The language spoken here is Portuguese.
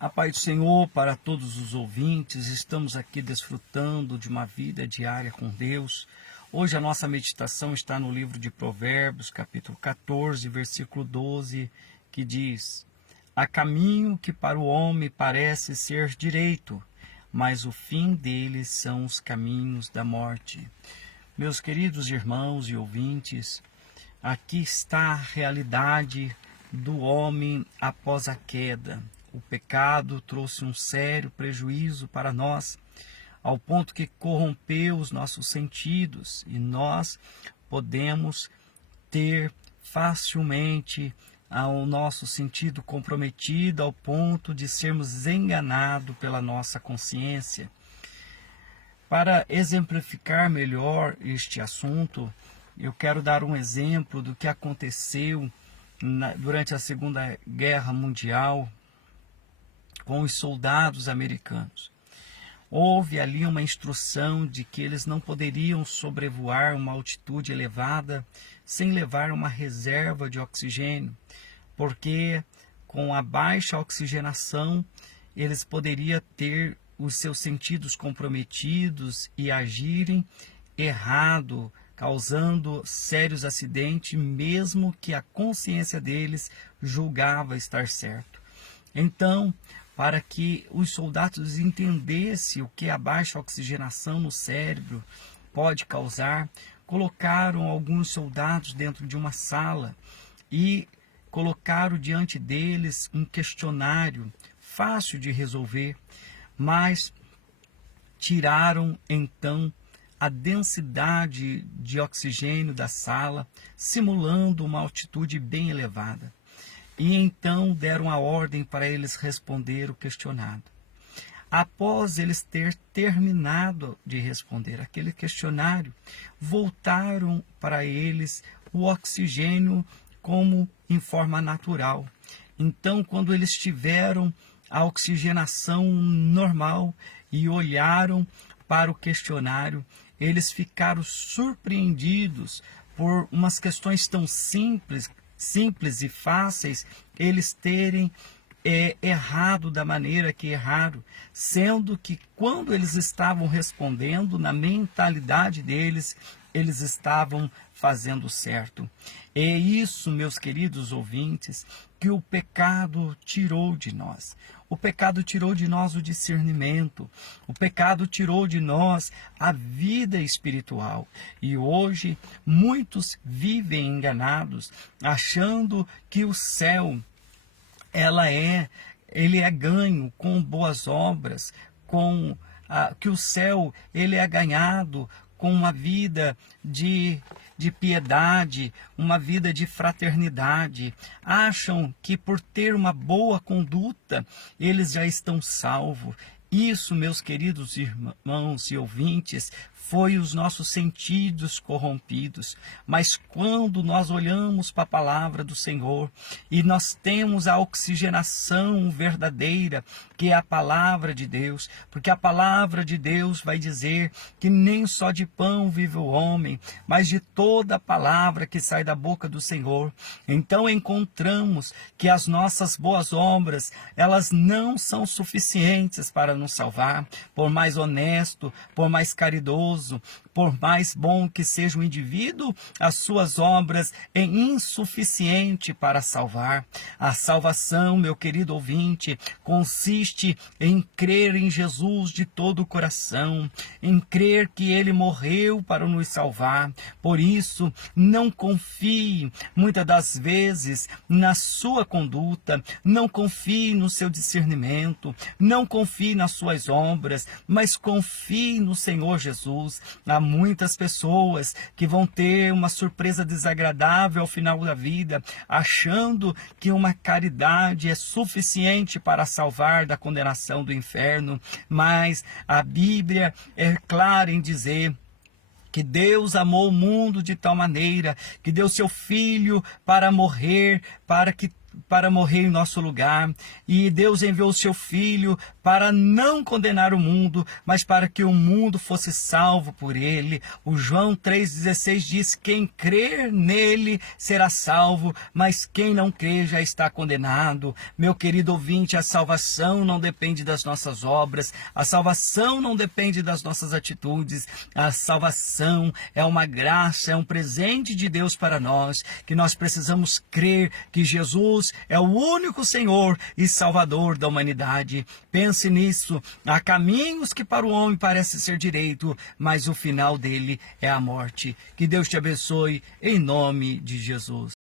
A paz do Senhor para todos os ouvintes, estamos aqui desfrutando de uma vida diária com Deus. Hoje a nossa meditação está no livro de Provérbios, capítulo 14, versículo 12, que diz: Há caminho que para o homem parece ser direito, mas o fim deles são os caminhos da morte. Meus queridos irmãos e ouvintes, aqui está a realidade do homem após a queda. O pecado trouxe um sério prejuízo para nós, ao ponto que corrompeu os nossos sentidos, e nós podemos ter facilmente o nosso sentido comprometido ao ponto de sermos enganados pela nossa consciência. Para exemplificar melhor este assunto, eu quero dar um exemplo do que aconteceu durante a Segunda Guerra Mundial com os soldados americanos. Houve ali uma instrução de que eles não poderiam sobrevoar uma altitude elevada sem levar uma reserva de oxigênio, porque com a baixa oxigenação eles poderiam ter os seus sentidos comprometidos e agirem errado, causando sérios acidentes, mesmo que a consciência deles julgava estar certo. Então, para que os soldados entendessem o que a baixa oxigenação no cérebro pode causar, colocaram alguns soldados dentro de uma sala e colocaram diante deles um questionário fácil de resolver, mas tiraram então a densidade de oxigênio da sala, simulando uma altitude bem elevada. E então deram a ordem para eles responder o questionário. Após eles ter terminado de responder aquele questionário, voltaram para eles o oxigênio como em forma natural. Então, quando eles tiveram a oxigenação normal e olharam para o questionário, eles ficaram surpreendidos por umas questões tão simples e fáceis, eles terem errado da maneira que erraram, sendo que quando eles estavam respondendo, na mentalidade deles, eles estavam fazendo certo. É isso, meus queridos ouvintes, que o pecado tirou de nós. O pecado tirou de nós o discernimento. O pecado tirou de nós a vida espiritual. E hoje muitos vivem enganados, achando que o céu ele é ganho com boas obras, que o céu ele é ganhado com uma vida de piedade, uma vida de fraternidade. Acham que por ter uma boa conduta, eles já estão salvos. Isso, meus queridos irmãos e ouvintes, foi os nossos sentidos corrompidos. Mas quando nós olhamos para a palavra do Senhor e nós temos a oxigenação verdadeira, que é a palavra de Deus, porque a palavra de Deus vai dizer que nem só de pão vive o homem, mas de toda a palavra que sai da boca do Senhor. Então encontramos que as nossas boas obras, elas não são suficientes para nos salvar, por mais honesto, por mais caridoso, por mais bom que seja o indivíduo, as suas obras é insuficiente para salvar. A salvação, meu querido ouvinte, consiste em crer em Jesus de todo o coração, em crer que Ele morreu para nos salvar. Por isso, não confie muitas das vezes na sua conduta, não confie no seu discernimento, não confie nas suas obras, mas confie no Senhor Jesus. Há muitas pessoas que vão ter uma surpresa desagradável ao final da vida, achando que uma caridade é suficiente para salvar da condenação do inferno, mas a Bíblia é clara em dizer que Deus amou o mundo de tal maneira que deu seu Filho para morrer, para que para morrer em nosso lugar, e Deus enviou o seu Filho para não condenar o mundo, mas para que o mundo fosse salvo por ele. O João 3,16 diz: quem crer nele será salvo, mas quem não crer já está condenado. Meu querido ouvinte, a salvação não depende das nossas obras, a salvação não depende das nossas atitudes, a salvação é uma graça, é um presente de Deus para nós, que nós precisamos crer que Jesus é o único Senhor e Salvador da humanidade. Pense nisso. Há caminhos que para o homem parece ser direito, mas o final dele é a morte. Que Deus te abençoe em nome de Jesus.